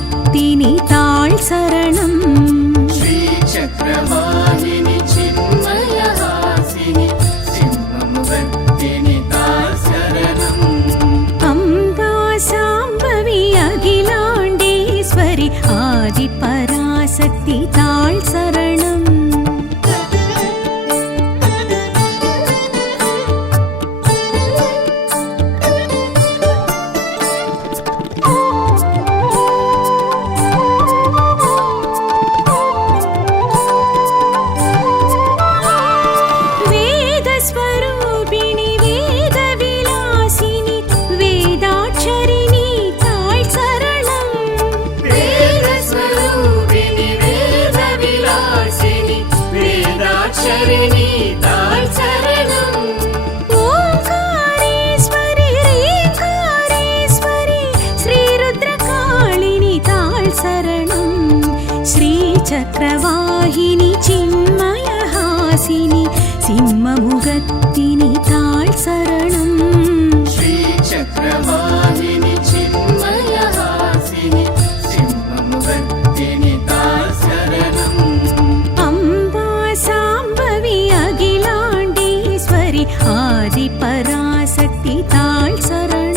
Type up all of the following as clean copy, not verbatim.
சிம்மமுகத்தினி தாழ் சரணம். ஸ்ரீசக்கரவாகினி சின்மயஹாசினி சிம்மமுகத்தினி தாழ் சரணம். அம்பா சாம்பவி அகிலாண்டேஸ்வரி ஆதி பராசக்தி தாழ் சரணம். சக்கரவாகினி சின்மயஹாசினி சிம்மமுகத்தினி தாழ் சரணம். ஸ்ரீசக்கரவாகினி சின்மயஹாசினி சிம்மமுகத்தினி தாழ் சரணம். அம்பா சாம்பவி அகிலாண்டேஸ்வரி ஆதி பராசக்தி தாழ் சரணம்.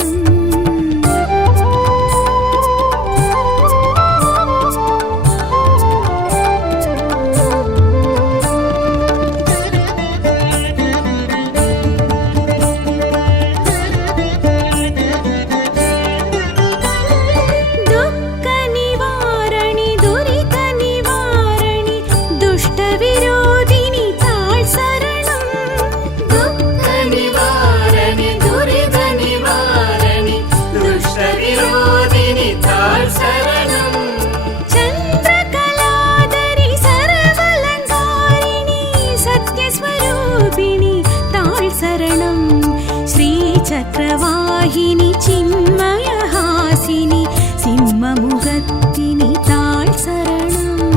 சக்கரவாகினி சின்மயஹாசினி சிம்மமுகத்தினி தாழ் சரணம்.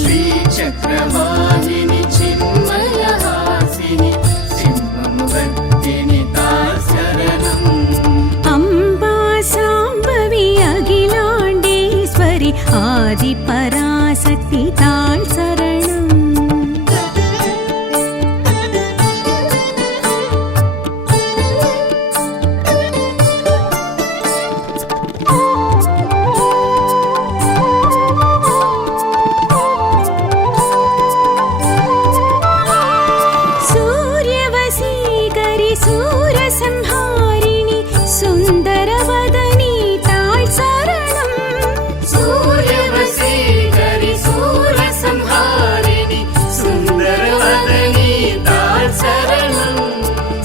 ஸ்ரீசக்கரவாகினி சின்மயஹாசினி சிம்மமுகத்தினி தாழ் சரணம். அம்பா சாம்பவி அகிலாண்டேஸ்வரி ஆதி பராசக்தி தாழ் சரணம். சூரசம்ஹாரிணி சுந்தரவதனி தாழ் சரணம். சூரியவசீகரி சூரசம்ஹாரிணி சுந்தரவதனி தாழ் சரணம்.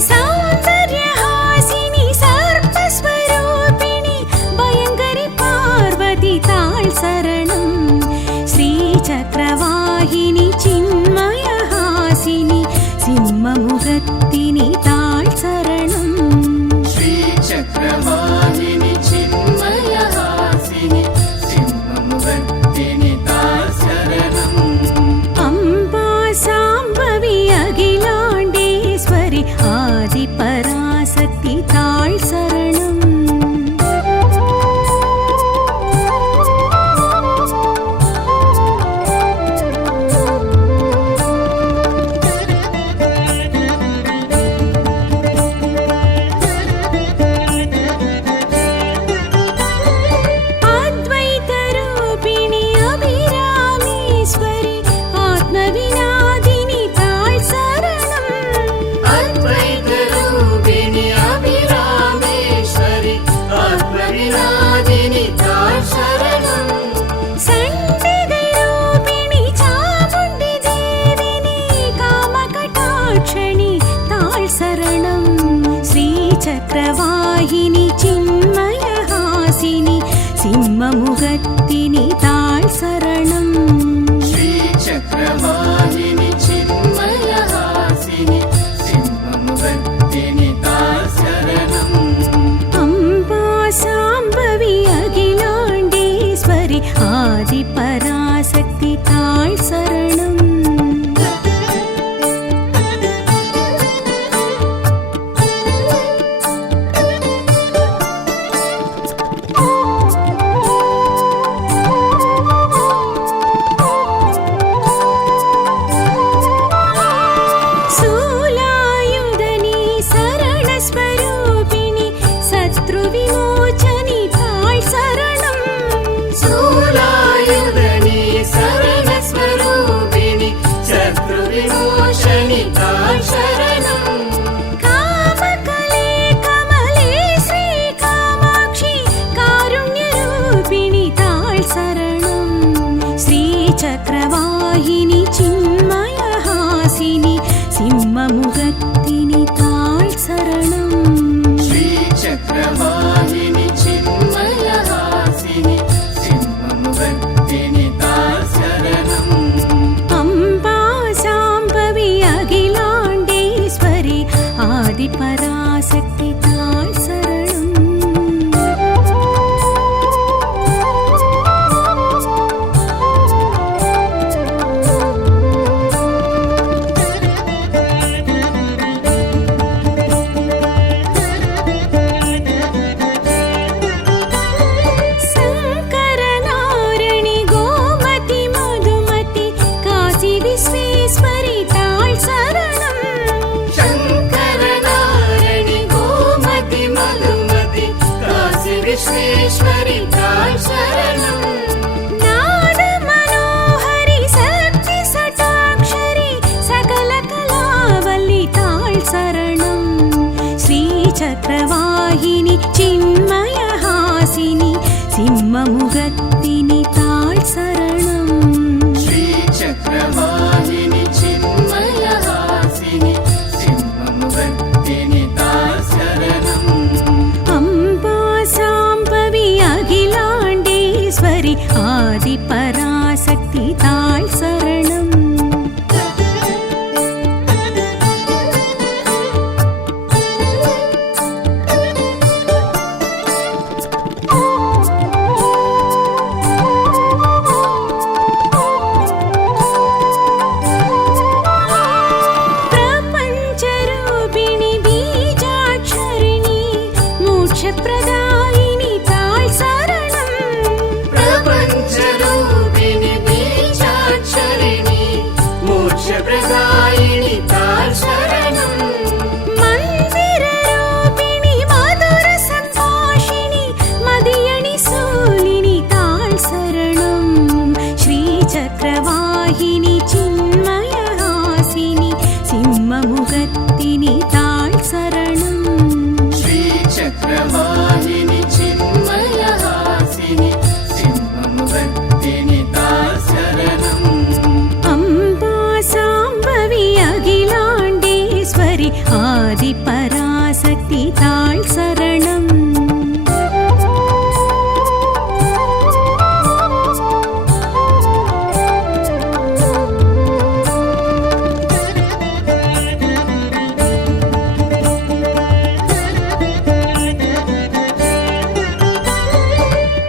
சௌந்தர்யஹாசினி சர்ப்பஸ்வரூபிணி பயங்கரி பார்வதி தாழ் சரணம். ஸ்ரீசக்கரவாகினி சின்மயஹாசினி சிம்மமுகத்தினி தாழ் சரணம். ஸ்ரீசக்கரவாகினி சின்மயஹாசினி சிம்மமுகத்தினி தாழ் சரணம். அம்பா சாம்பவி அகிலாண்டேஸ்வரி ஆதி பராசக்தி தாழ் சரணம். சக்கரவாகினி சின்மயஹாசினி சிம்மமுகத்தினி தாழ் சரணம். ஸ்ரீசக்கரவாகினி சின்மயஹாசினி சிம்மமுகத்தினி தாழ் சரணம். அம்பா சாம்பவி அகிலாண்டேஸ்வரி ஆதி பராசக்தி தாழ் சரணம். அகிலாண்டேஸ்வரி தாய் சரணம் நாத மனோஹரி சக்தி சட்டாக்ஷரி சகல கலாவல்லி தாழ் சரணம் ஸ்ரீ சக்கரவாகினி சின்மய ஹாசினி சிம்மமுகத்தினி தாழ் சரணம் ஸ்ரீ சக்கரவாகினி சின்மய ஹாசினி சிம்மமுகத்தினி தாய் சரணம் அம்பா சாம்பவி அகிலாண்டேஸ்வரி ஆதி பராசக்தி தாழ் சரணம் பிரபஞ்சரூபிணி பீஜாட்சரிணி மோட்சப்பிரதாயினி தாழ் சரணம் பிரபஞ்சரூபிணி பீஜாட்சரிணி மோட்சப்பிரதாயினி தாய் சரணம் மந்திரரூபிணி மதுர சம்பாஷிணி மதியணி சூலினி தாழ் சரணம் ஸ்ரீ சக்கரவாகினி சின்மய ஹாசினி சிம்மமுகத்தினி தாழ் சரணம் ஸ்ரீ சக்கரவாகினி சின்மய ஹாசினி சிம்மமுகத்தினி தாய் சரணம் அம்பா சாம்பவி அகிலாண்டேஸ்வரி ஆதி பராசக்தி தாழ் சரணம்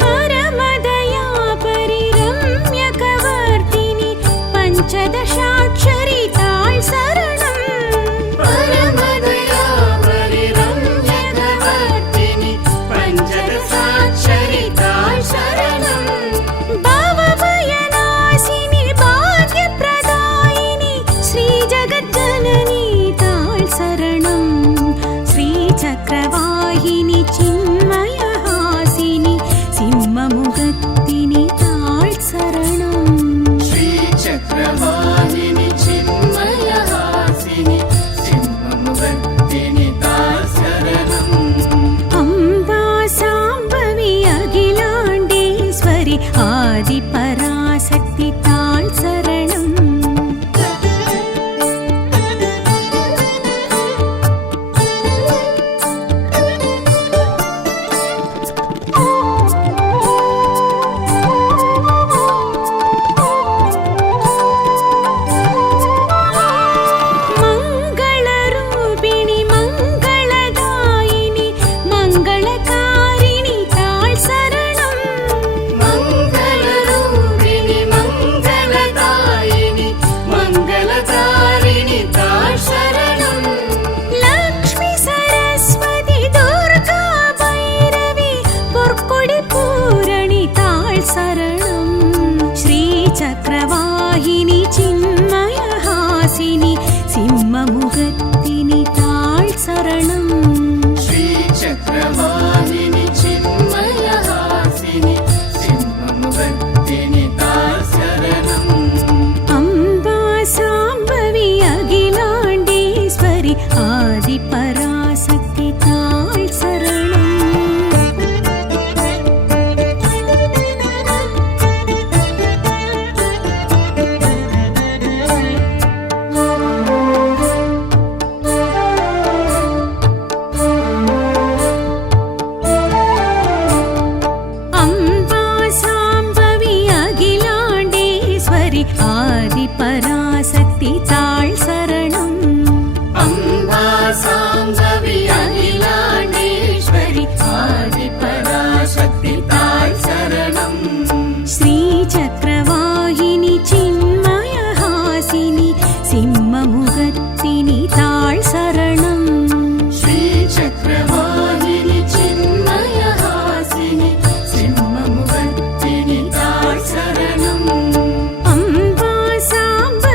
பரமதயா பரிரம்யகவர்த்தினி பஞ்சதசாட்சரி தாழ் சரணம் பரமதயா பரிரம்யகவர்த்தினி பஞ்சதசாட்சரி தாய் சரணம் பவபயநாசினி பாக்யப்ரதாயினி ஸ்ரீ ஜகஜ்ஜனனி தாழ் சரணம் ஸ்ரீ சக்கரவாகினி சின்மய ஹாசினி சிம்மமுகத்தினி தாழ் சரணம் ஸ்ரீ சக்கரவாகினி சின்மய ஹாசினி சிம்மமுகத்தினி தாய் சரணம் அம்பா சாம்பவி அகிலாண்டேஸ்வரி ஆதி பராசக்தி தாழ் சரணம் மங்களரூபிணி மங்களதாயினி மங்களகாரிணி தாழ் சரணம் மங்களரூபிணி மங்களதாயினி மங்களதாரிணி தாய் சரணம் லக்ஷ்மி சரஸ்வதி துர்கா பைரவி பொற்கொடி பூரணி தாழ் சரணம் ஸ்ரீ சக்கரவாகினி சின்மய ஹாசினி சிம்மமுகத்தினி தாழ் சரணம் ஸ்ரீ சக்கரவாகினி சின்மய ஹாசினி சிம்மமுகத்தினி தாய் சரணம் அம்பா சாம்பவி அகிலாண்டேஸ்வரி ஆதி பராசக்தி தாழ் சரணம் அம்பா சாம்பவி அகிலாண்டேஸ்வரி ஆதி பராசக்தி தாழ் சரணம் அம்பா சாம்பவி அகிலாண்டேஸ்வரி ஆதி பராசக்தி தாய் சரணம் ஸ்ரீ சக்கரவாகினி சின்மய ஹாசினி சிம்மமுகத்தினி தாழ் சரணம் ஸ்ரீ சக்கரவாகினி சின்மய ஹாசினி சிம்மமுகத்தினி தாய் சரணம் அம்பா சாம்பவி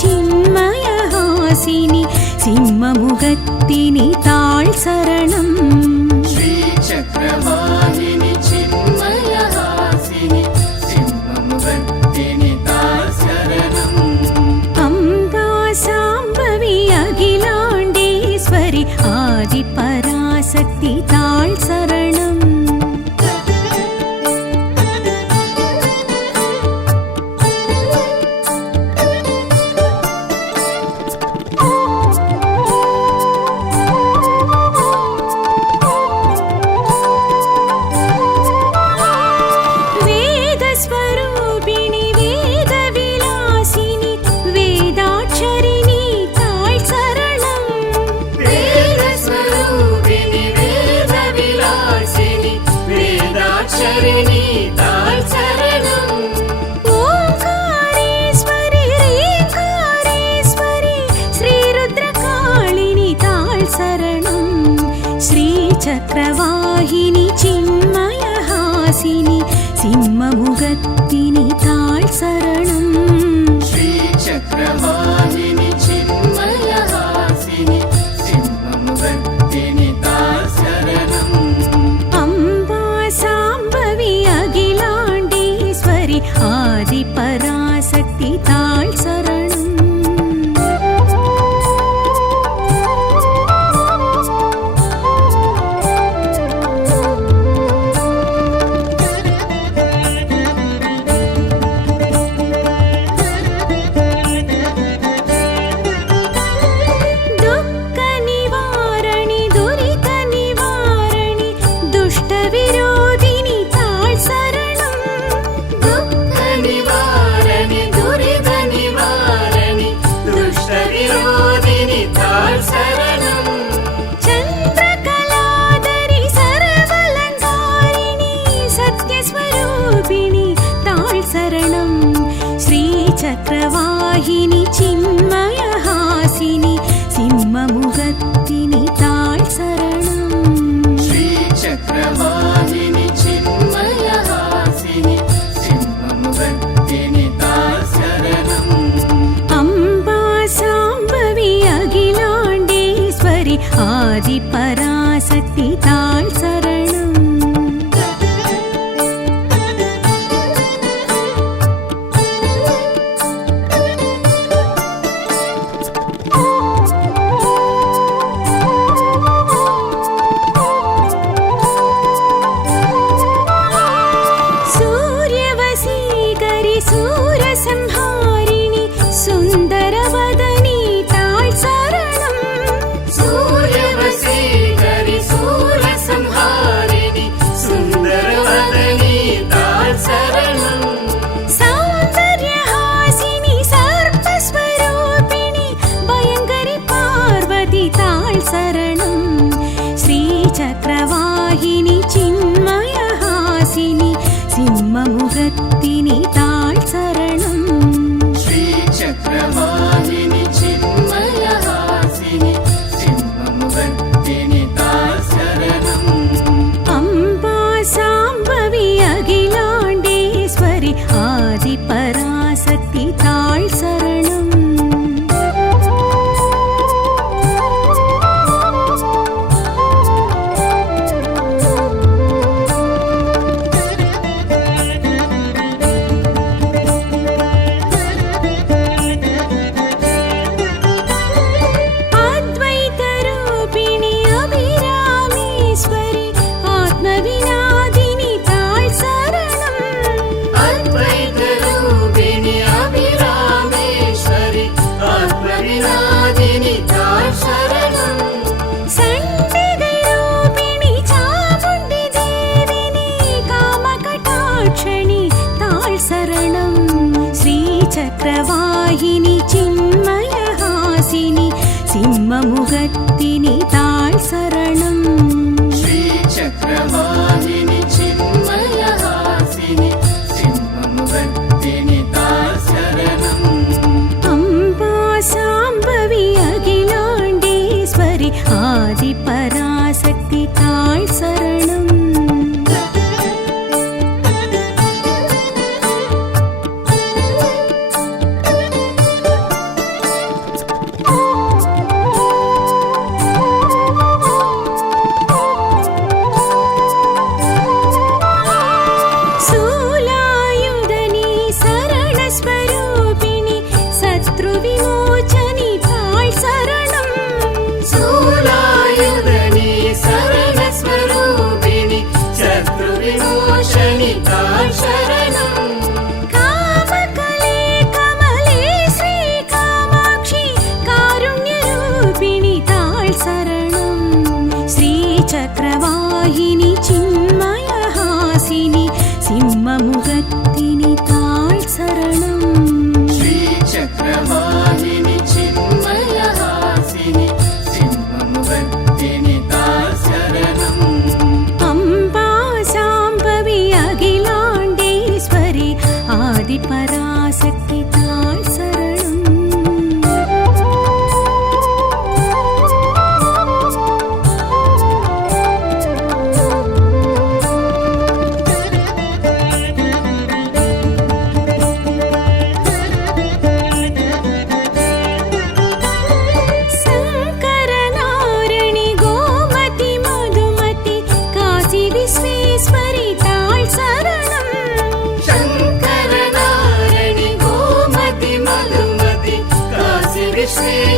चिन्मयहासिनि सिंहमुगत्तिनि ताळ् शरणम् श्रीचक्रवाहिनि चिन्मयहासिनि सिंहमुगत्तिनि ताळ् शरणम् अम्बा साम्बवी अखिलाण्डेश्वरि आदिपराशक्ति ताळ् शरणम् वेदस्वरूपिणि वेदविलासिनि वेदाक्षरिणि ताळ् शरणम् वेदस्वरूपिणि वेदविलासिनि वेदाक्षरिणि ताळ् शरणम् ओंकारेश्वरि ह्रीङ्कारेश्वरि श्रीरुद्रकाळिनि ताळ् शरणम् श्रीचक्रवाहिनि चिन्मयहासिनि सिंहमुगत्तिनि ताळ् शरणम् श्रीचक्रवाहिनि चिन्मयहासिनि सिंहमुगत्तिनि ताळ् शरणम् अम्बा साम्बवी अखिलाण्डेश्वरि आदिपराशक्ति ताळ् शरणम् दुःखनिवारणि दुरितनिवारणि दुष्टविरोधिनि ताळ् शरणम् दुःखनिवारणि दुरितनिवारणि दुष्टविरोधिनि ताळ् शरणम् चन्द्रकलाधरि सर्वालङ्कारिणि सत्यस्वरूपिणि ताळ् शरणम् श्रीचक्रवाहिनि चिन्मयहासिनि सिंहमुगत्तिनि ताळ् शरणम् श्रीचक्रवाहिनि चिन्मयहासिनि सिंहमुगत्तिनि ताळ् शरणम् अम्बा साम्बवी अखिलाण्डेश्वरि आदिपराशक्ति ताळ् शरणम् सूर्यवशीकरि सूरसंहारिणि सुन्दरवदनि ताळ् शरणम् सूर्यवशीकरि सूरसंहारिणि सुन्दरवदनि ताळ् शरणम् सौन्दर्यहासिनि सर्पस्वरूपिणि भयङ्करि पार्वती ताळ् शरणम् श्रीचक्रवाहिनि चिन्मयहासिनि सिंहमुगत्तिनि ताळ् शरणम् श्रीचक्रवाहिनि चिन्मयहासिनि सिंहमुगत्तिनि ताळ् शरणम् अम्बा साम्बवी अखिलाण्डेश्वरि आदिपराशक्ति ताळ् शरणम् अद्वैतरूपिणि अभिरामेश्वरि आत्मविनादिनि ताळ् शरणम् अद्वैतरूपिणि अभिरामेश्वरि आत्मविनादिनि ताळ् शरणम् सण्डिगरूपिणि चामुण्डि देविनि कामकटाक्षणि ताळ् शरणम् श्रीचक्रवाहिनि चिन्मयहासिनि सिंहमुगत्तिनि ताळ् शरणम् श्रीचक्रवाहिनि चिन्मयहासिनि सिंहमुगत्तिनि ताळ् शरणम् अम्बा साम्बवी अखिलाण्डेश्वरि आदिपराशक्ति ताळ् शरणम्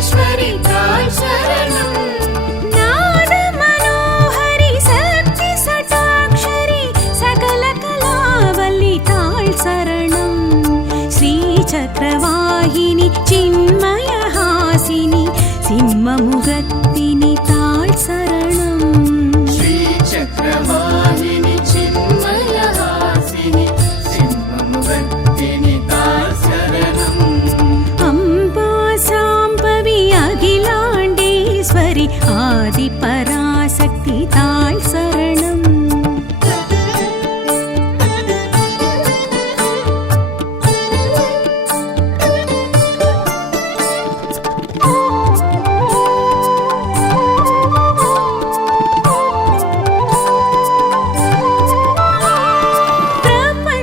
நாதேஸ்வரி தாய் சரணம் நாத மனோஹரி சக்தி சட்டாக்ஷரி சகல கலாவல்லி தாழ் சரணம் ஸ்ரீ சக்கரவாகினி சின்மய ஹாசினி சிம்மமுகத்தினி தாழ் சரணம் ஸ்ரீ சக்கரவாகினி சின்மய ஹாசினி சிம்மமுகத்தினி தாய் சரணம் அம்பா சாம்பவி அகிலாண்டேஸ்வரி ஆதி பராசக்தி தாழ் சரணம்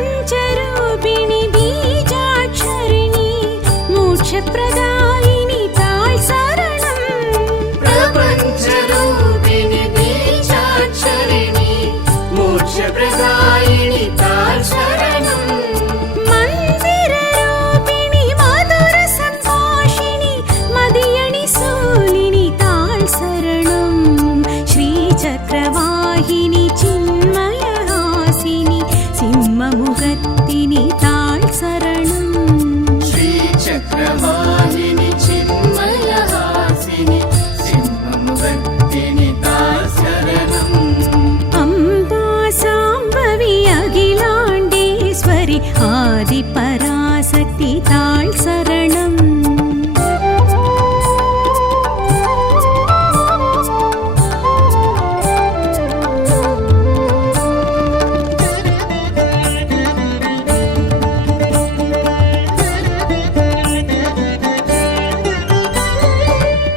பிரபஞ்சரூபிணி பீஜாட்சரிணி மோட்சப்பிரதாயினி தாழ் சரணம் பிரபஞ்சரூபிணி பீஜாட்சரிணி மோட்சப்பிரதாயினி தாய் சரணம் மந்திரரூபிணி மதுர சம்பாஷிணி மதியணி சூலினி தாழ் சரணம் ஸ்ரீ சக்கரவாகினி சின்மய ஹாசினி சிம்மமுகத்தினி தாழ் சரணம் ஸ்ரீ சக்கரவாகினி சின்மய ஹாசினி சிம்மமுகத்தினி தாய் சரணம் அம்பா சாம்பவி அகிலாண்டேஸ்வரி ஆதி பராசக்தி தாழ் சரணம்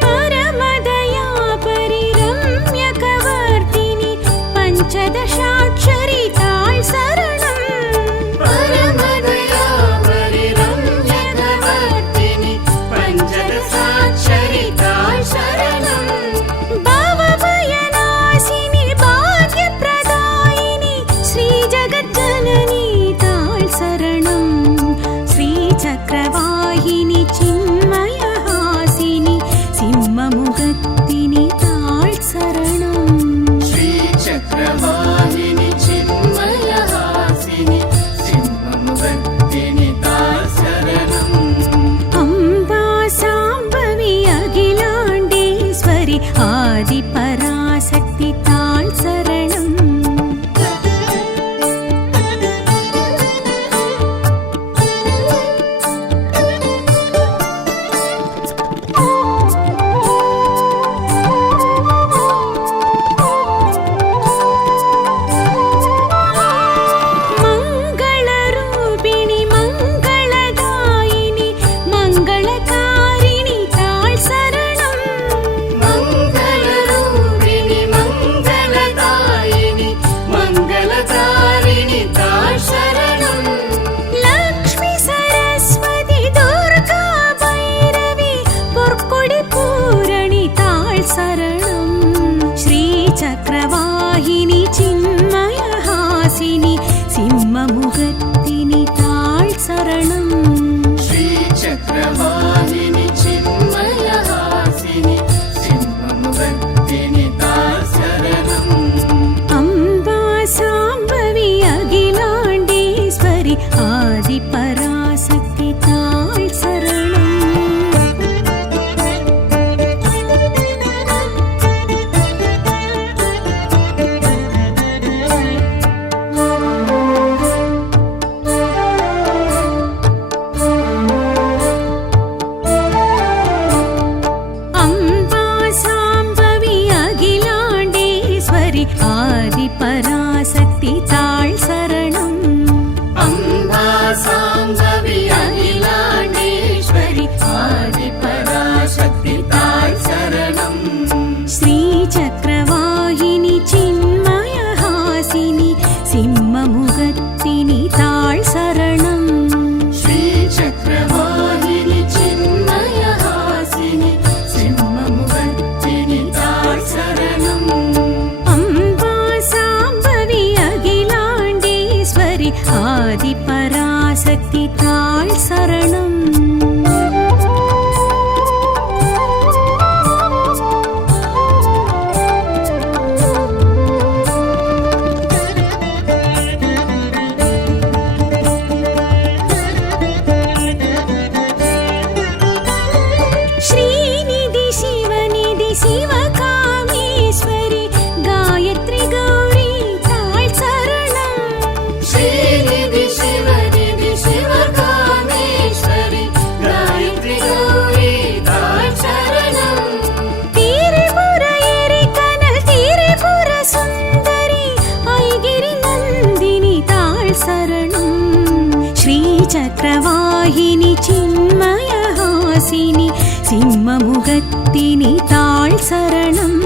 பரமதயா பரிரம்யகவர்த்தினி பஞ்சதசாட்சரி தாழ் சரணம் பரமதயா பரிரம்யகவர்த்தினி பஞ்சதசாட்சரி தாய் சரணம் பவபயநாசினி பாக்யப்ரதாயினி ஸ்ரீ ஜகஜ்ஜனனி தாழ் சரணம் ஸ்ரீ சக்கரவாகினி சின்மய ஹாசினி சிம்மமுகத்தினி தாழ் சரணம் ஸ்ரீ சக்கரவாகினி சின்மய ஹாசினி சிம்மமுகத்தினி தாய் சரணம் அம்பா சாம்பவி அகிலாண்டேஸ்வரி ஆதி பராசக்தி தாழ் சரணம் மங்களரூபிணி மங்களதாயினி மங்களகாரிணி தாழ் சரணம் மங்களரூபிணி மங்களதாயினி மங்களதாரிணி தாய் சரணம் லக்ஷ்மி சரஸ்வதி துர்கா பைரவி பொற்கொடி பூரணி தாழ் சரணம் ஸ்ரீ சக்கரவாகினி சின்மய ஹாசினி சிம்மமுகத்தினி தாழ் சரணம் ஸ்ரீ சக்கரவாகினி சின்மய ஹாசினி சிம்மமுகத்தினி தாய் சரணம் அம்பா சாம்பவி அகிலாண்டேஸ்வரி ஆதி பராசக்தி தாழ் சரணம் சிம்மமுகத்தினி தாழ் சரணம்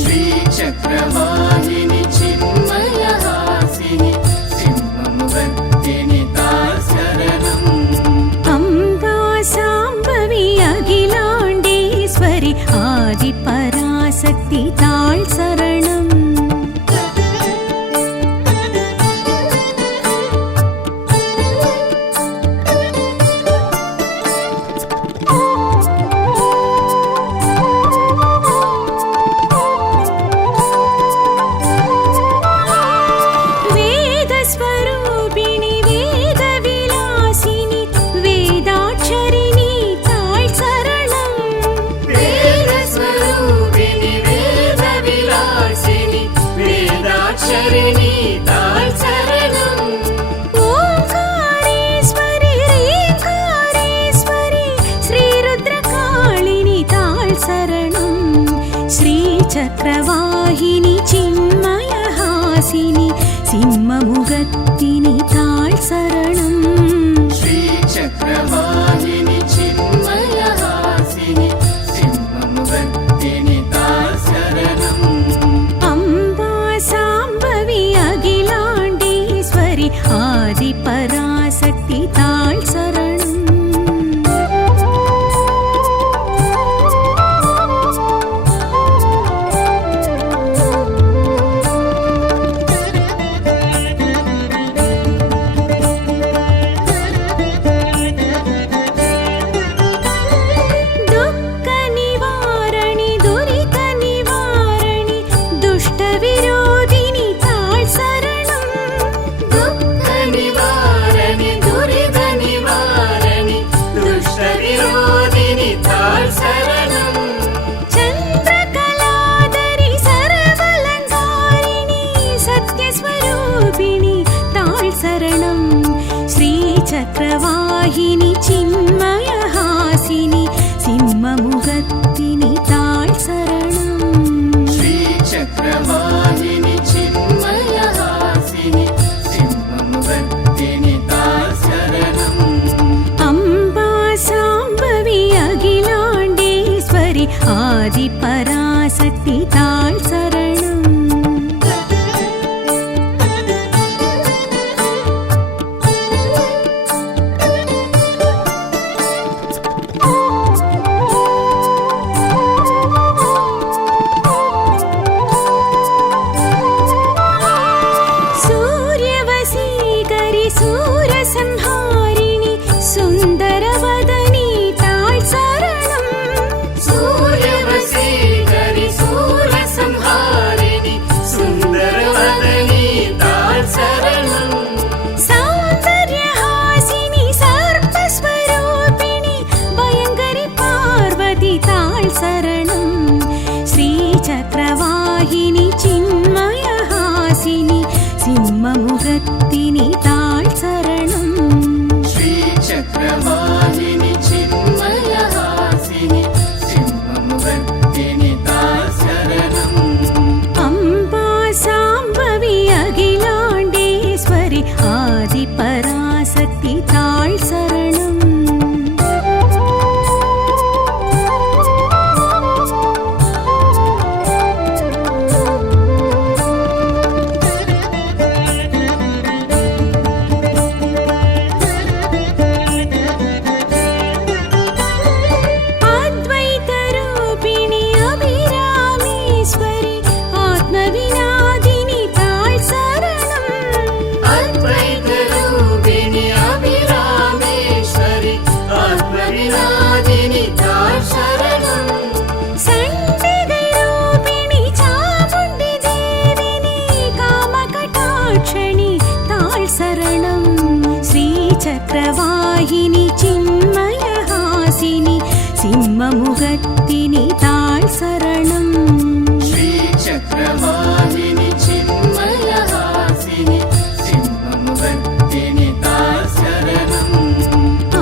श्रीचक्रवाहिनि चिन्मयहासिनि सिंहमुखत्तिनि ताळ् शरणम् अम्बा साम्बवी अखिलाण्डेश्वरि आदिपराशक्ति ताळ् शरणम् शरणि ताळ् शरणम् ओंकारेश्वरि रींकारेश्वरि श्रीरुद्रकाळिनि ताळ् शरणम् श्रीचक्रवाहिनि चिन्मयहासिनि सिंहमुखत्तिनि ताळ् शरणम् श्रीचक्रवाहिनि चिन्मयहासिनि सिंहमुखत्तिनि ताळ् शरणम् आदिपराशक्ति ताळ् शरणम् दुःखनिवारणि दुरितनिवारणि दुष्टविरोधिनि ताळ् शरणम् दुःखनिवारणि दुरितनिवारणि दुष्टविरोधिनि ताळ् शरणम् चन्द्रकलाधरि सर्वलङ्कारिणि सत्यस्वरूपिणि ताळ् शरणम् श्रीचक्रवाहिनि चिन्मयहासिनि सिंहमुखत्तिनि ताळ् शरणम् श्रीचक्रवाहिनि चिन्मयहासिनि सिंहमुखत्तिनि ताळ् शरणम् अम्बा साम्बवी अखिलाण्डेश्वरि आदिपराशक्ति ताळ् शरणम् सूर्यवशीकरि सूरसंहारिणि सुन्दरवदनी ताळ् शरणम् सूर्यवशीकरि सूरसंहारिणि सुन्दरवदनी ताळ् शरणम् सौन्दर्यहासिनि सर्पस्वरूपिणि भयङ्करि पार्वती ताळ् शरणम् श्रीचक्रवाहिनि चिन्मयहासिनि सिंहमुखत्तिनि ताळ् शरणम् श्रीचक्रवाहिनि चिन्मयहासिनि सिंहमुखत्तिनि ताळ् शरणम् अम्बा साम्बवी अखिलाण्डेश्वरि आदिपराशक्ति ताळ् शरणम् अद्वैतरूपिणि अभिरामेश्वरि आत्मविनादिनि ताळ् शरणम् अद्वैतरूपिणि अभिरामेश्वरि आत्मविनादिनि ताळ् शरणम् सण्डिगैरूपिणि चामुण्डि देविनि कामकटाक्षणि ताळ् शरणम् श्रीचक्रवाहिनि चिन्मयहासिनि सिंहमुखत्तिनि ताळ् शरणम् श्रीचक्रवाहिनि चिन्मयहासिनि सिंहमुखत्तिनि ताळ् शरणम्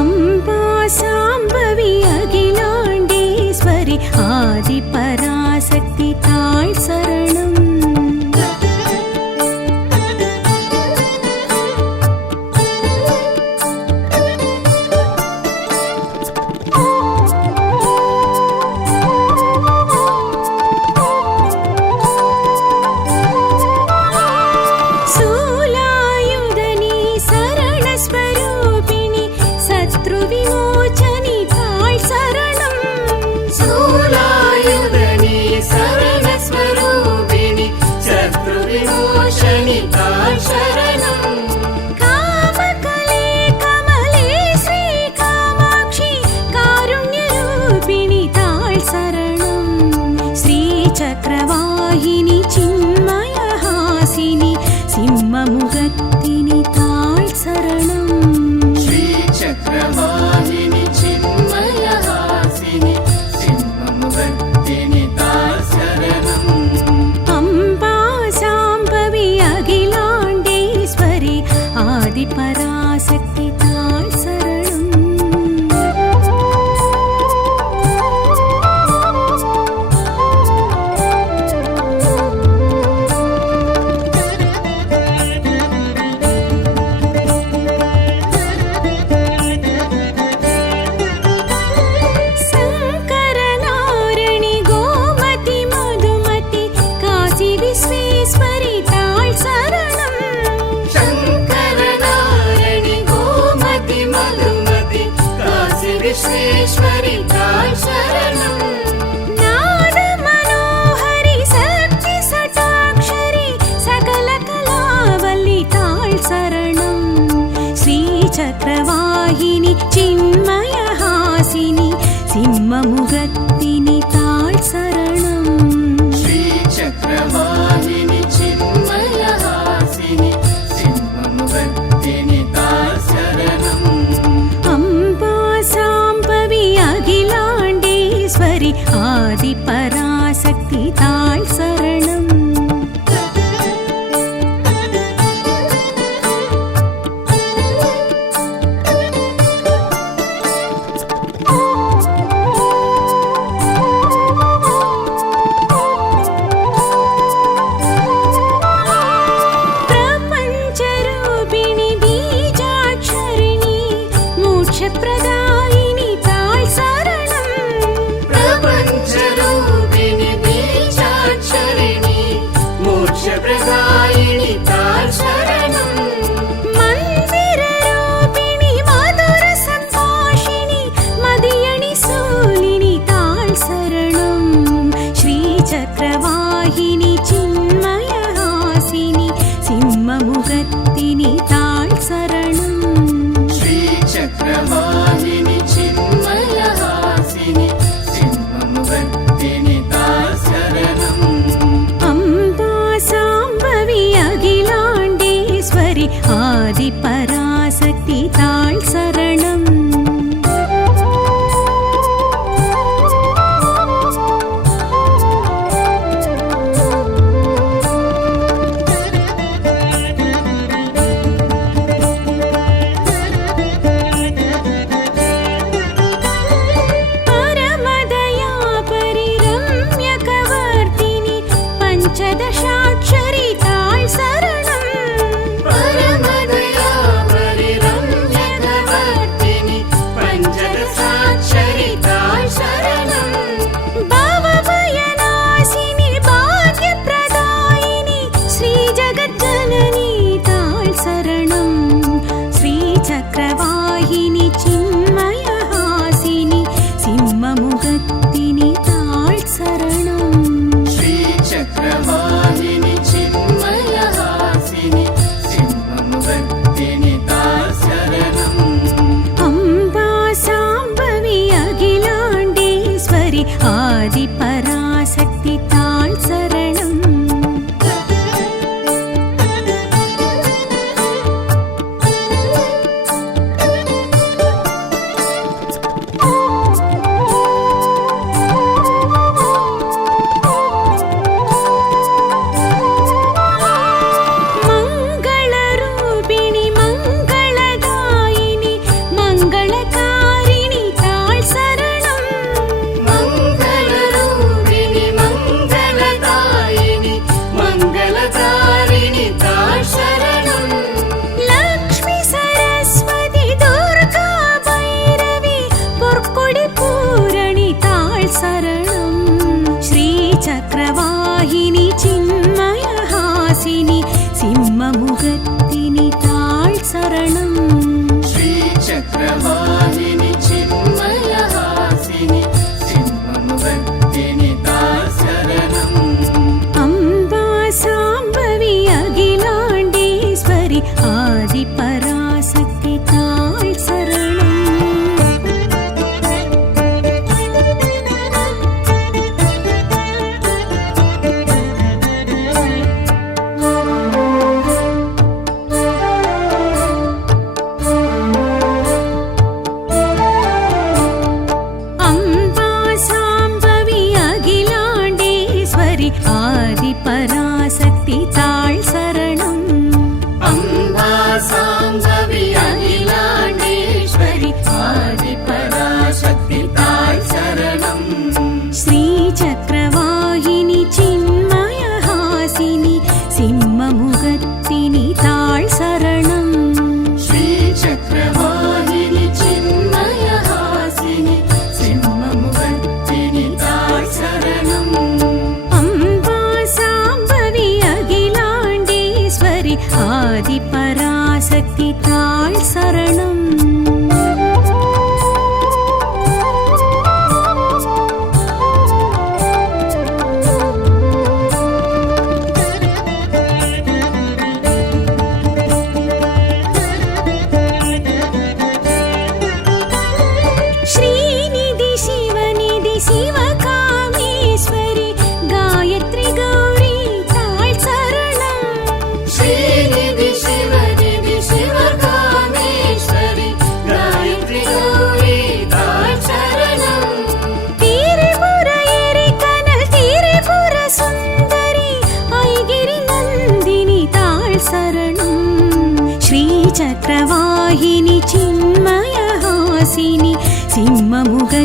अम्बा साम्बवी अखिलाण्डेश्वरि आदिपराशक्ति ताळ् शरणम् அகிலாண்டேஸ்வரி தாய் சரணம் நாத மனோஹரி சக்தி சட்டாக்ஷரி சகல கலாவல்லி தாழ் சரணம் ஸ்ரீ சக்கரவாகினி சின்மயஹாசினி சிம்மமுகத்தினி தாழ் சரணம் ஸ்ரீ சக்கரவாகினி சின்மயஹாசினி சிம்மமுகத்தினி தாய் சரணம் அம்பா சாம்பவி அகிலாண்டேஸ்வரி ஆதி பராசக்தி தாழ் சரணம் பிரபஞ்சரூபிணி பீஜாட்சரிணி மோட்சப்பிரதாயினி தாழ் சரணம் பிரபஞ்சரூபிணி பீஜாட்சரிணி மோட்சப்பிரதாயினி தாய் சரணம் மந்திரரூபிணி மதுர சம்பாஷிணி மதியணி சூலினி தாழ் சரணம் ஸ்ரீ சக்கரவாகினி சின்மயஹாசினி சிம்மமுகத்தினி தாழ் சரணம் ஸ்ரீ சக்கரவாகினி சின்மயஹாசினி சிம்மமுகத்தினி தாய் சரணம் அம்பா சாம்பவி அகிலாண்டேஸ்வரி ஆதி பராசக்தி தாழ் சரணம் பரமதயா பரிரம்யகவர்த்தினி பஞ்சதசாட்சரி தாழ் சரணம் பரமதயா பரிரம்யகவர்த்தினி பஞ்சதசாட்சரி தாய் சரணம் பவபயநாசினி பாக்யப்ரதாயினி ஸ்ரீ ஜகஜ்ஜனனி தாழ் சரணம் ஸ்ரீ சக்கரவாகினி சின்மயஹாசினி சிம்மமுகத்தினி தாழ் சரணம் ஸ்ரீ சக்கரவாகினி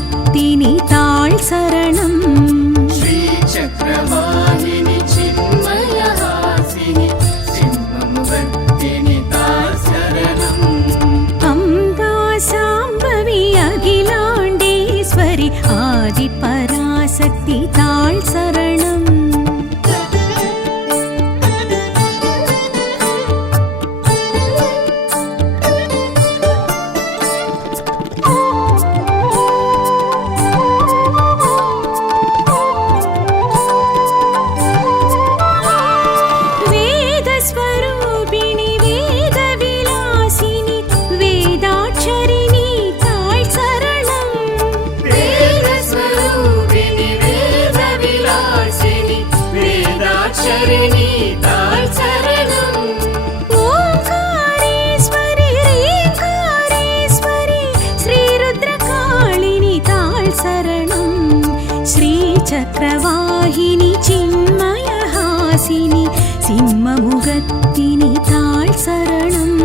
சிம்மமுகத்தினி தாழ் சரணம் श्रीचक्रवाहिनि चिन्मयहासिनि सिंहमुखत्तिनि ताळ् शरणम् अम्बा साम्बवी अखिलाण्डेश्वरि आदिपराशक्ति ताळ् शरणम् चक्रवाहिनि चिन्मयहासिनि सिंहमुखत्तिनि ताळ् शरणम्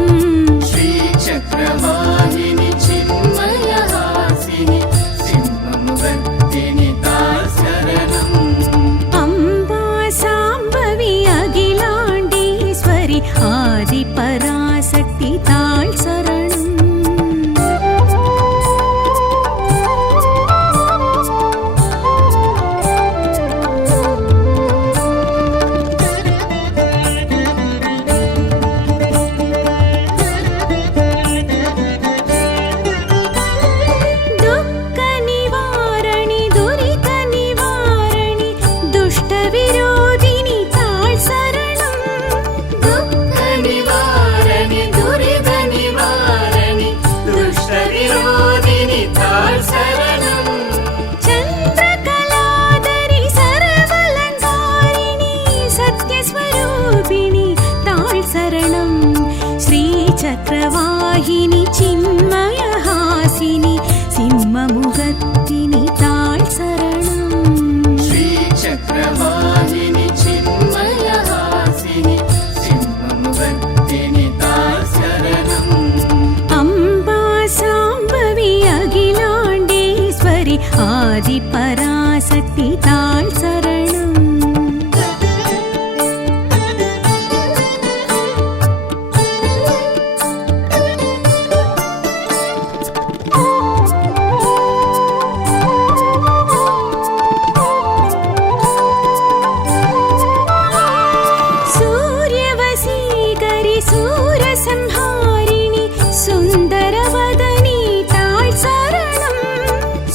श्रीचक्रवाहिनि चिन्मयहासिनि सिंहमुखत्तिनि ताळ् शरणम् अम्बा साम्बवी अखिलाण्डेश्वरि आदिपराशक्ति ताळ् शरणम् चक्रवाहिनि चिन्मयहासिनि सिंहमुखत्तिनि ताळ् शरणम् श्रीचक्रवाहिनि चिन्मयहासिनि सिंहमुखत्तिनि ताळ् शरणम् अम्बा साम्बवी अखिलाण्डेश्वरि आदिपराशक्ति ताळ् शरणम् सूरसंहारिणि सुन्दरवदनी ताळ् शरणम्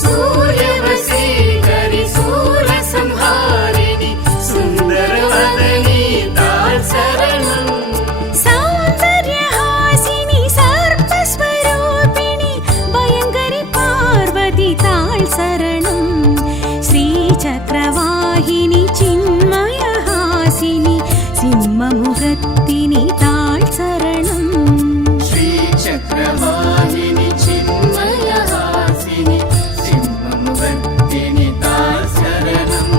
सूर्यवसीकरि सूरसंहारिणि सुन्दरवदनी ताळ् शरणम् सौन्दर्यहासिनि सर्पस्वरूपिणि भयङ्करि पार्वती ताळ् शरणम् श्रीचक्रवाहिनि चिन्मयहासिनि सिंहमुखत्तिनि ताळ् शरणम् श्रीचक्रवाहिनि चिन्मयहासिनि सिंहमुखत्तिनि ताळ् शरणम्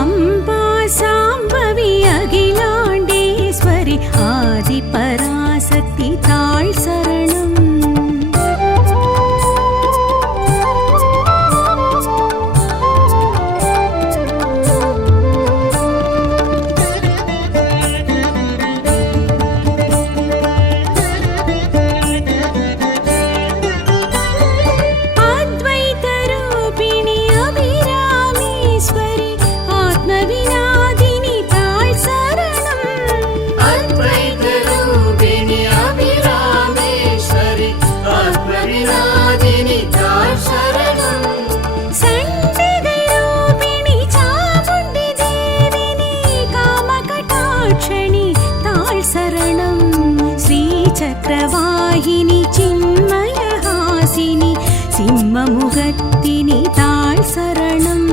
अम्बा साम्बवी अखिलाण्डेश्वरि आदिपराशक्ति ताळ् शरणम् चक्रवाहिनि चिन्मयहासिनि सिंहमुखत्तिनि ताळ् शरणम्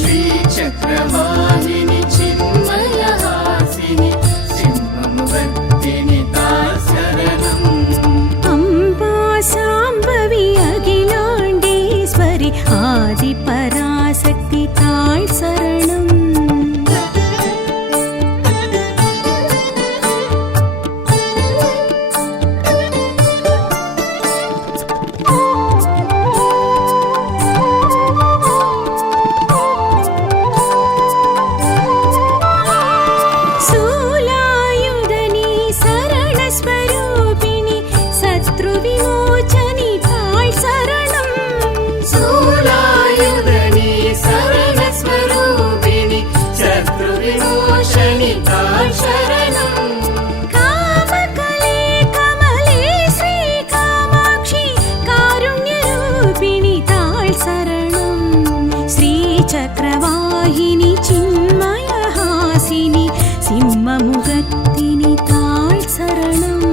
श्रीचक्रवाहिनि चिन्मयहासिनि सिंहमुखत्तिनि ताळ् शरणम् अम्बा साम्बवी अखिलाण्डेश्वरि आदिपराशक्ति ताळ् शरणम् விநாசனி தாழ் சரணம். காமகலே கமலே ஸ்ரீ காமாட்சி காருண்யரூபிணி தாழ் சரணம். ஸ்ரீ சக்கரவாகினி சின்மயஹாசினி சிம்மமுகத்தினி தாழ் சரணம்.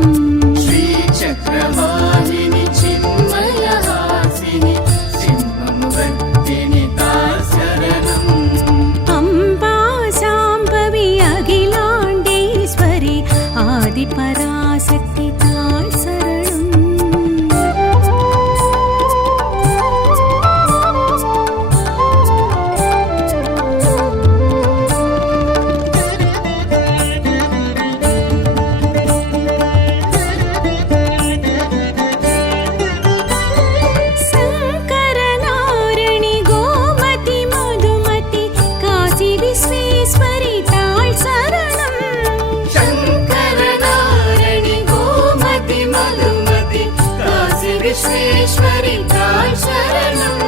ஸ்ரீ சக்கரவாகினி சின்மயஹாசினி சிம்மமுகத்தினி தாழ் சரணம். அம்பா சாம்பவி அகிலாண்டேஸ்வரி ஆதிபராசக்தி தாழ் சரணம். சங்கரநாரணி கோமதி மதுமதி காசி விஸ்வேஸ்வரி தாழ் சரணம். சங்கரநாரணி கோமதி மதுமதி காசி விஸ்வேஸ்வரி தாழ் சரணம்.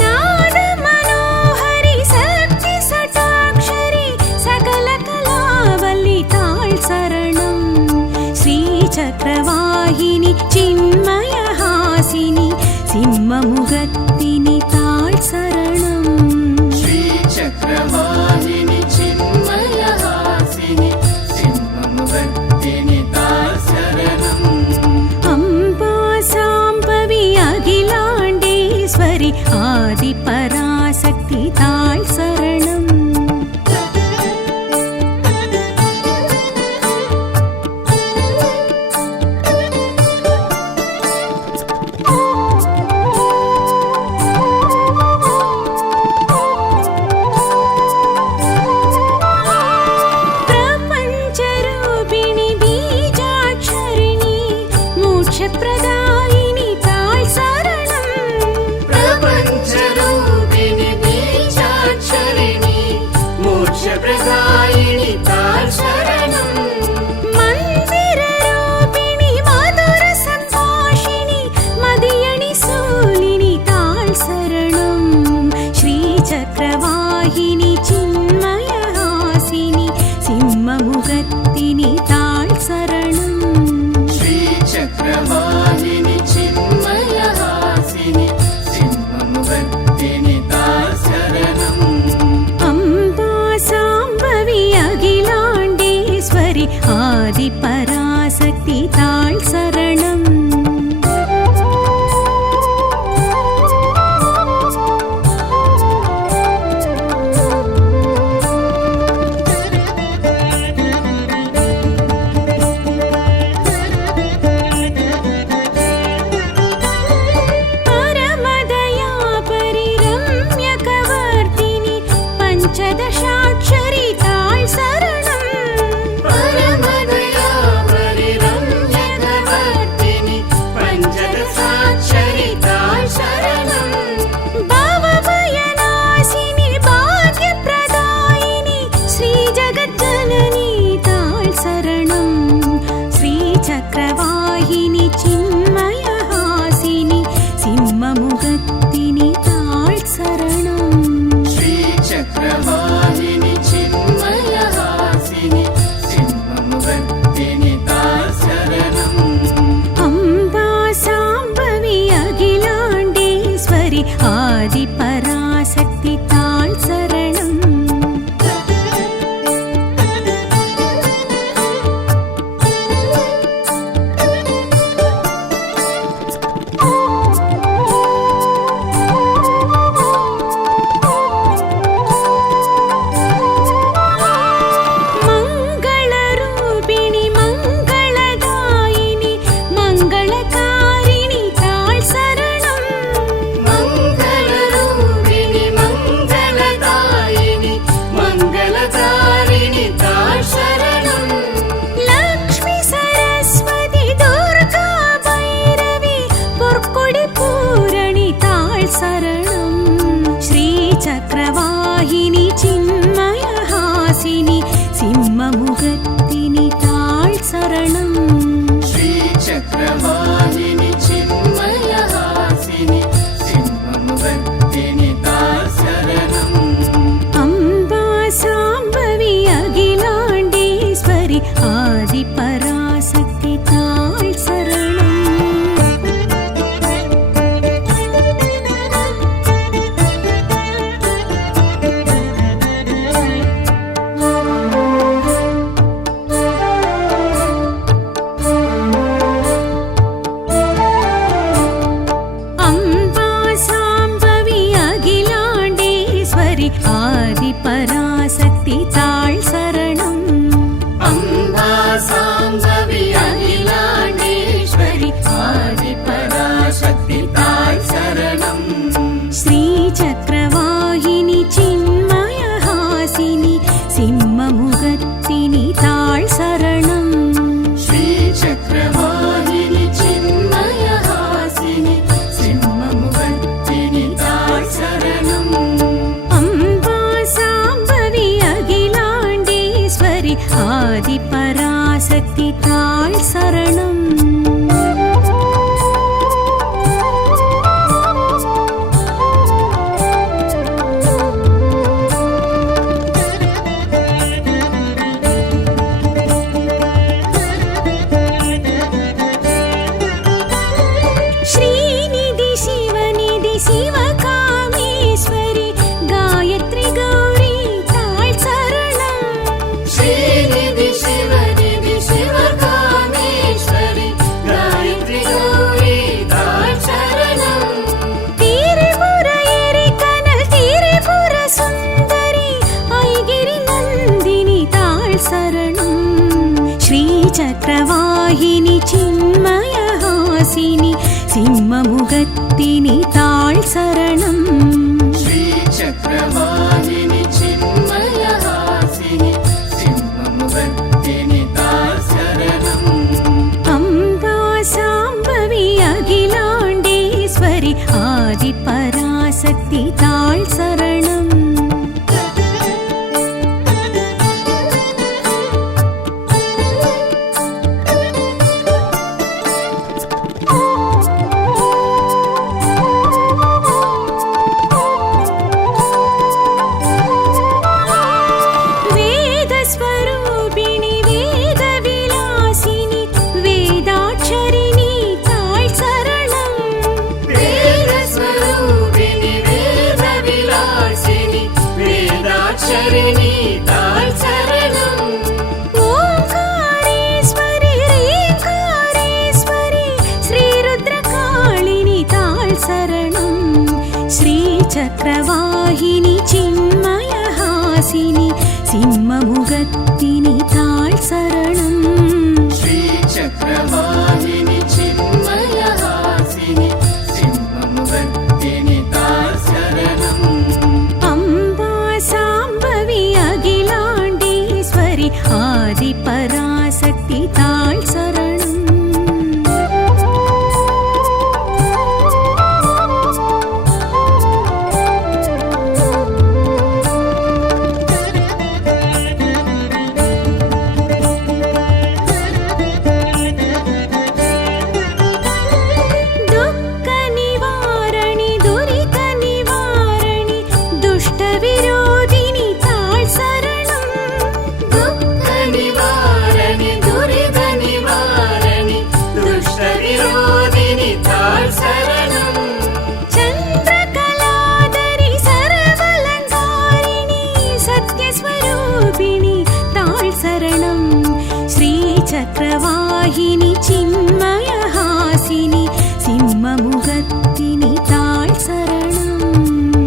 நாத மனோஹரி சக்தி சட்டாக்ஷரி சகல கலாவல்லி தாழ் சரணம். ஸ்ரீ சக்கரவாகினி சின்மயஹாசினி சிம்மமுகத்தினி தாழ் சரணம். ஸ்ரீ சக்கரவாகினி சின்மயஹாசினி சிம்மமுகத்தினி தாழ் சரணம். அம்பா சாம்பவி அகிலாண்டேஸ்வரி ஆதிபராசக்தி தாழ் சரணம். பிரபஞ்சரூபிணி பீஜாட்சரிணி மோட்சப்பிரதாயினி தாழ் சரணம். பிரபஞ்சரூபிணி பீஜாட்சரிணி மோட்சப்பிரதாயினி தாழ் சரணம். மந்திரரூபிணி மதுர சம்பாஷிணி மதியணி சூலினி தாழ் சரணம். ஸ்ரீ சக்கரவாகினி சின்மயஹாசினி சிம்மமுகத்தினி தாழ் சரணம். ஸ்ரீ சக்கரவாகினி சின்மயஹாசினி சிம்மமுகத்தினி தாழ் சரணம். அம்பா சாம்பவி அகிலாண்டேஸ்வரி ஆதிபராசக்தி தாழ் சரணம். பரமதயா பரிரம்யகவர்த்தினி பஞ்சதசாட்சரி தாழ் சரணம். பரமதயா பரிரம்யகவர்த்தினி பஞ்சதசாட்சரி தாழ் சரணம். பவபயநாசினி பாக்யப்ரதாயினி ஸ்ரீ ஜகஜ்ஜனனி தாழ் சரணம். ஸ்ரீ சக்கரவாகினி சின்மயஹாசினி சிம்மமுகத்தினி தாழ் சரணம். ஸ்ரீ சக்கரவாகினி சின்மயஹாசினி சிம்மமுகத்தினி தாழ் சரணம். அம்பா சாம்பவி அகிலாண்டேஸ்வரி ஆதிபராசக்தி தாழ் சரணம். மங்களரூபிணி மங்களதாயினி மங்களகாரிணி தாழ் சரணம். மங்களரூபிணி மங்களதாயினி மங்களதாரிணி தாழ் சரணம். லக்ஷ்மி சரஸ்வதி துர்கா பைரவி பொற்கொடி பூரணி தாழ் சரணம். ஸ்ரீ சக்கரவாகினி சின்மயஹாசினி சிம்மமுகத்தினி தாழ் சரணம். ஸ்ரீ சக்கரவாகினி சின்மயஹாசினி சிம்மமுகத்தினி தாழ் சரணம். அம்பா சாம்பவி அகில சிம்மமுகத்தினி தாழ் சரணம் श्रीचक्रवाहिनि चिन्मयहासिनि सिंहमुखत्तिनि ताळ् शरणम् अम्बा साम्बवी अखिलाण्डेश्वरि आदिपराशक्ति ताळ் சரணம் श्रीनिधि शिवनिधि शिवकामेश्वरि गायत्री गौरी ताळ் சரணம் श्रीनिधि शिवनिधि शिवकामेश्वरि गायत्री गौरी ताळ् शरणम् त्रिपुर एरिकनल त्रिपुर सुन्दरि ऐगिरि नन्दिनि ताळ் சரணம் श्रीचक्रवाहिनि चिन्मयहासिनि सिंहमुखत्तिनि ताळ் சரணம் श्रीचक्रवाहिनि चिन्मयहासिनि सिंहमुखत्तिनि ताळ् शरणम् अम्बा साम्बवी अखिलाण्डेश्वरि आदिपराशक्ति ताळ் சரணம் वेदस्वरूपिणि वेदविलासिनि वेदाक्षरिणि ताळ் சரணம் वेदस्वरूपिणि वेदविलासिनि वेदाक्षरिणि ताळ् शरणम् ओंकारेश्वरि ह्रीङ्कारेश्वरि श्रीरुद्रकाळिनि ताळ் சரணம் श्रीचक्रवाहिनि चिन्मयहासिनि सिंहमुखत्तिनि ताळ் சரணம் श्रीचक्रवाहिनि चिन्मयहासिनि सिंहमुखत्तिनि ताळ् शरणम् अम्बा साम्बवी अखिलाण्डेश्वरि आदिपराशक्ति ताळ் சரணம் दुःख निवारणि दुरित निवारणि दुष्ट विरोधिनि ताळ் சரணம் दुःख निवारणि दुरित निवारणि दुष्टविरोधिनि ताळ् शरणम् चन्द्रकलाधरि सर्वलङ्कारिणि सत्यस्वरूपिणि ताळ் சரணம் श्रीचक्रवाहिनि चिन्मयहासिनि सिंहमुखत्तिनि ताळ் சரணம்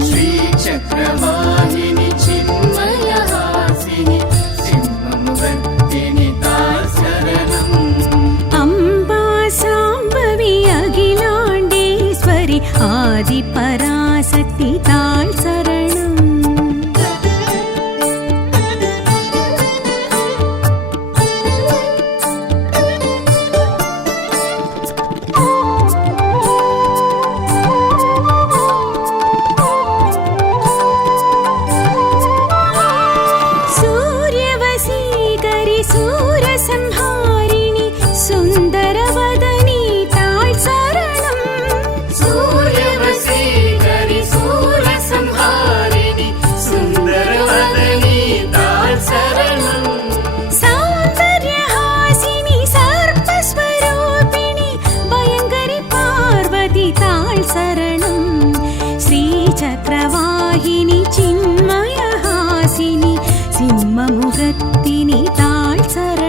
श्रीचक्रवाहिनि चिन्मयहासिनि सिंहमुखत्तिनि ताळ् शरणम् अम्बा साम्बवी अखिलाण्डेश्वरि आदिपराशक्ति ताळ் சரணம் सूर्यवसीकरि सूरसंहारिणि सुन्दरवदनि ताळ் சரணம் सूर्यवसीकरि सूरसंहारिणि सुन्दरवदनि ताळ् शरणम् सौन्दर्यहासिनि सर्पस्वरूपिणि भयङ्करि पार्वती ताळ் சரணம் श्रीचक्रवाहिनि चिन्मयहासिनि सिंहमुखत्तिनि ताळ் சரணம்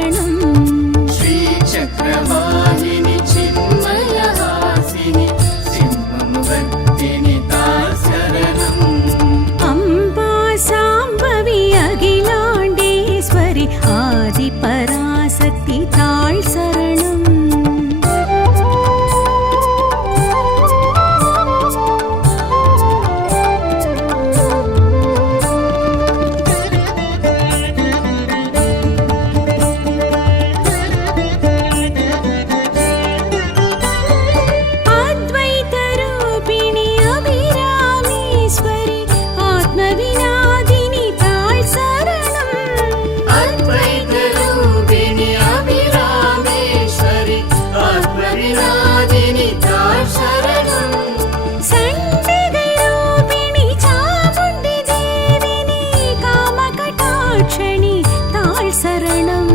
சரணம்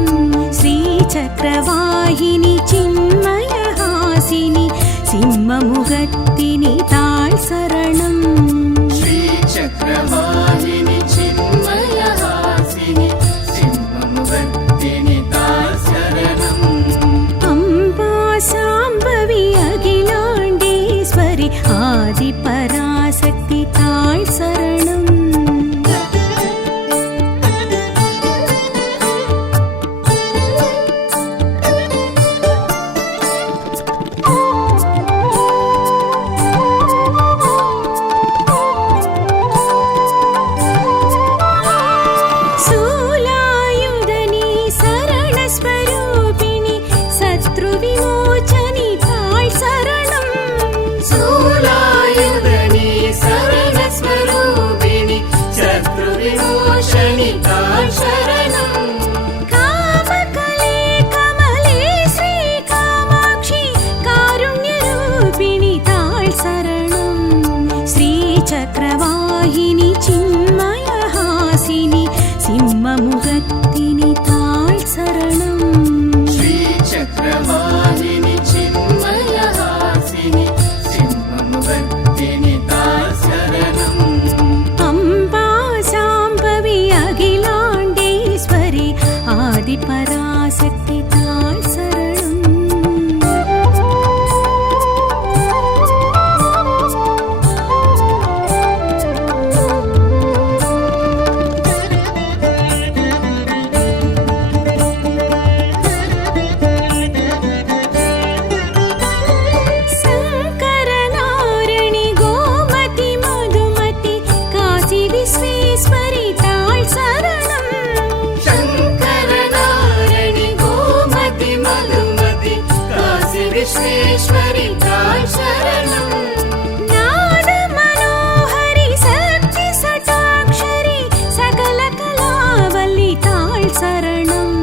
ஸ்ரீசக்கரவாகினி சின்மயஹாசினி சிம்மமுகத்தினி தாழ் சரணம் ஸ்ரீசக்கரவாகினி சின்மயஹாசினி சிம்மமுகத்தினி தாழ் சரணம் அம்பா சாம்பவி அகிலாண்டேஸ்வரி ஆதி பராசக்தி தாழ் சரணம் சூலாயுதனி சரணஸ்வரூபிணி சத்ருவிமோசனி தாழ் சரணம் சூலாயுதனி சரணஸ்வரூபிணி சத்ருவிமோசனி தாழ் சரணம் காமகலே கமலே ஸ்ரீ காமாட்சி காருண்யரூபிணி தாழ் சரணம் ஸ்ரீசக்கரவாகினி சின்மயஹாசினி சிம்மமுகத்தினி தாழ் சரணம் ஸ்ரீசக்கரவாகினி சின்மயஹாசினி சிம்மமுகத்தினி தாழ் சரணம் அம்பா சாம்பவி அகிலாண்டேஸ்வரி ஆதி பராசக்தி தாழ் சரணம் சங்கரநாரணி கோமதி மதுமதி காசி விஸ்வேஸ்வரி தாழ் சரணம் சங்கரநாரணி கோமதி மதுமதி காசி விஸ்வேஸ்வரி தாழ் சரணம் நாத மனோஹரி சக்தி சட்டாக்ஷரி சகல கலாவல்லி தாழ் சரணம்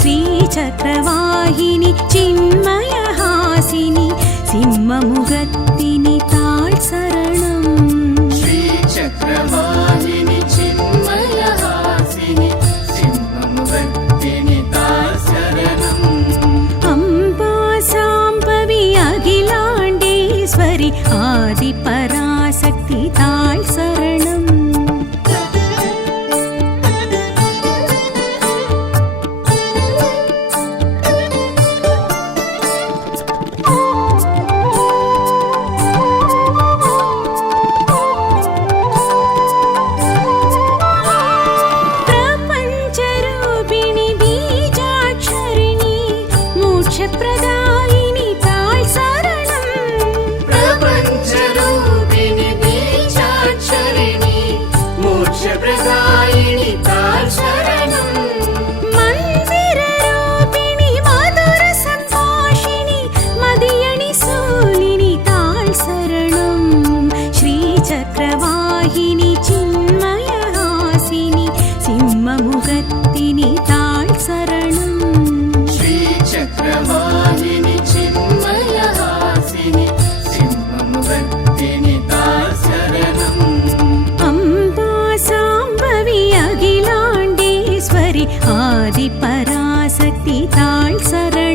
ஸ்ரீசக்கரவாகினி சின்மயஹாசினி சிம்மமுகத்தினி தாழ் சரணம் ஸ்ரீசக்கரவாகினி சின்மயஹாசினி சிம்மமுகத்தினி தாழ் சரணம் அம்பா சாம்பவி அகிலாண்டேஸ்வரி ஆதி பராசக்தி தாழ் சரணம் பிரபஞ்சரூபிணி பீஜாட்சரிணி மோட்சப்பிரதாயினி தாழ் சரணம் பிரபஞ்சரூபிணி பீஜாட்சரிணி மோட்சப்பிரதாயினி தாழ் சரணம் மந்திரரூபிணி மதுர சம்பாஷிணி மதியணி சூலினி தாழ் சரணம் ஸ்ரீசக்கரவாகினி சின்மயஹாசினி சிம்மமுகத்தினி தாழ் சரணம் ஸ்ரீசக்கரவாகினி சின்மயஹாசினி சிம்மமுகத்தினி தாழ் சரணம் அம்பா சாம்பவி அகிலாண்டேஸ்வரி ஆதி பராசக்தி தாழ் சரணம்